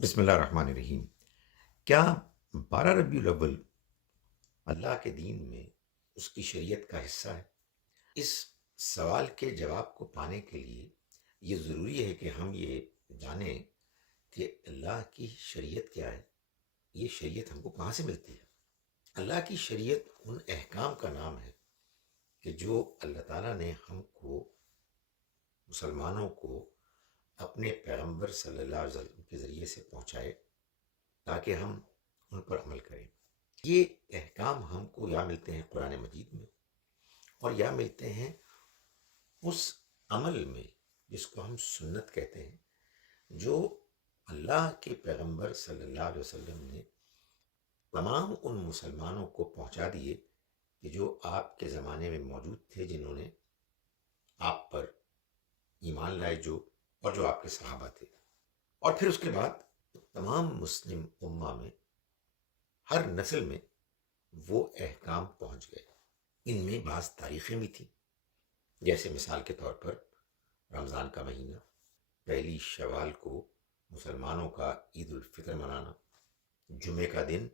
بسم اللہ الرحمن الرحیم۔ کیا 12 ربیع الاول اللہ کے دین میں اس کی شریعت کا حصہ ہے؟ اس سوال کے جواب کو پانے کے لیے یہ ضروری ہے کہ ہم یہ جانیں کہ اللہ کی شریعت کیا ہے، یہ شریعت ہم کو کہاں سے ملتی ہے۔ اللہ کی شریعت ان احکام کا نام ہے کہ جو اللہ تعالیٰ نے ہم کو، مسلمانوں کو، اپنے پیغمبر صلی اللہ علیہ وسلم کے ذریعے سے پہنچائے تاکہ ہم ان پر عمل کریں۔ یہ احکام ہم کو یا ملتے ہیں قرآن مجید میں اور یا ملتے ہیں اس عمل میں جس کو ہم سنت کہتے ہیں، جو اللہ کے پیغمبر صلی اللہ علیہ وسلم نے تمام ان مسلمانوں کو پہنچا دیے کہ جو آپ کے زمانے میں موجود تھے، جنہوں نے آپ پر ایمان لائے، اور جو آپ کے صحابہ تھے، اور پھر اس کے بعد تمام مسلم امہ میں ہر نسل میں وہ احکام پہنچ گئے۔ ان میں بعض تاریخیں بھی تھیں، جیسے مثال کے طور پر رمضان کا مہینہ، پہلی شوال کو مسلمانوں کا عید الفطر منانا، جمعے کا دن،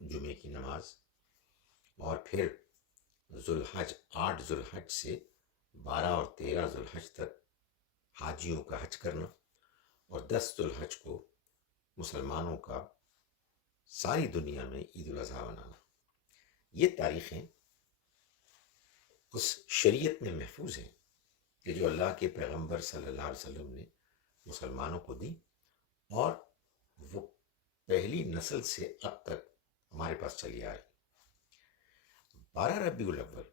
جمعے کی نماز، اور پھر ذوالحج، 8 ذوالحج سے 12 اور 13 ذوالحج تک حاجیوں کا حج کرنا، اور 10 ذوالحج کو مسلمانوں کا ساری دنیا میں عید الاضحیٰ منانا۔ یہ تاریخیں اس شریعت میں محفوظ ہیں کہ جو اللہ کے پیغمبر صلی اللہ علیہ وسلم نے مسلمانوں کو دی، اور وہ پہلی نسل سے اب تک ہمارے پاس چلی آ رہی۔ 12 ربیع الاول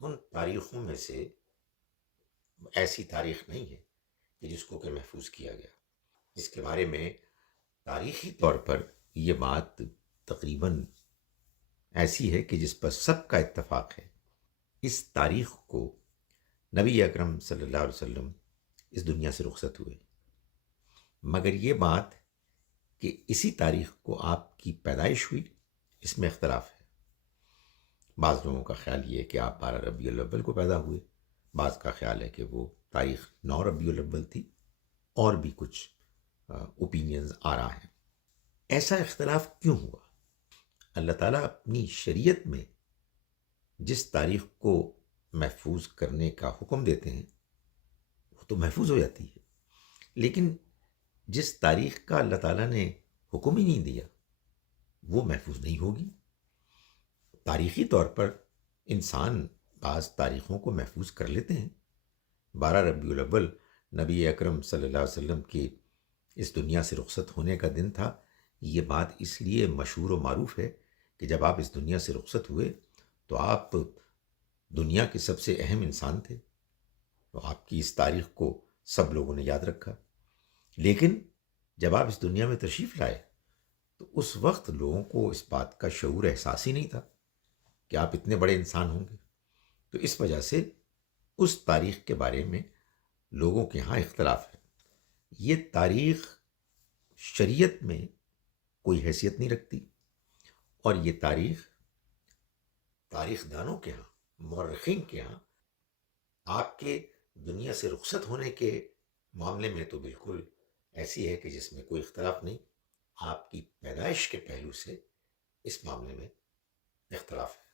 ان تاریخوں میں سے ایسی تاریخ نہیں ہے کہ جس کو کہ محفوظ کیا گیا۔ اس کے بارے میں تاریخی طور پر یہ بات تقریباً ایسی ہے کہ جس پر سب کا اتفاق ہے۔ اس تاریخ کو نبی اکرم صلی اللہ علیہ وسلم اس دنیا سے رخصت ہوئے، مگر یہ بات کہ اسی تاریخ کو آپ کی پیدائش ہوئی، اس میں اختلاف ہے۔ بعض لوگوں کا خیال یہ ہے کہ آپ 12 ربیع الاول کو پیدا ہوئے، بعض کا خیال ہے کہ وہ تاریخ 9 ربیع الاول تھی، اور بھی کچھ اوپینینز آ رہا ہیں۔ ایسا اختلاف کیوں ہوا؟ اللہ تعالیٰ اپنی شریعت میں جس تاریخ کو محفوظ کرنے کا حکم دیتے ہیں وہ تو محفوظ ہو جاتی ہے، لیکن جس تاریخ کا اللہ تعالیٰ نے حکم ہی نہیں دیا وہ محفوظ نہیں ہوگی۔ تاریخی طور پر انسان بعض تاریخوں کو محفوظ کر لیتے ہیں۔ 12 ربیع الاول نبی اکرم صلی اللہ علیہ وسلم کے اس دنیا سے رخصت ہونے کا دن تھا۔ یہ بات اس لیے مشہور و معروف ہے کہ جب آپ اس دنیا سے رخصت ہوئے تو آپ دنیا کے سب سے اہم انسان تھے، تو آپ کی اس تاریخ کو سب لوگوں نے یاد رکھا۔ لیکن جب آپ اس دنیا میں تشریف لائے تو اس وقت لوگوں کو اس بات کا شعور احساس ہی نہیں تھا کہ آپ اتنے بڑے انسان ہوں گے، تو اس وجہ سے اس تاریخ کے بارے میں لوگوں کے ہاں اختلاف ہے۔ یہ تاریخ شریعت میں کوئی حیثیت نہیں رکھتی، اور یہ تاریخ دانوں کے ہاں، مورخین کے ہاں، آپ کے دنیا سے رخصت ہونے کے معاملے میں تو بالکل ایسی ہے کہ جس میں کوئی اختلاف نہیں۔ آپ کی پیدائش کے پہلو سے اس معاملے میں اختلاف ہے۔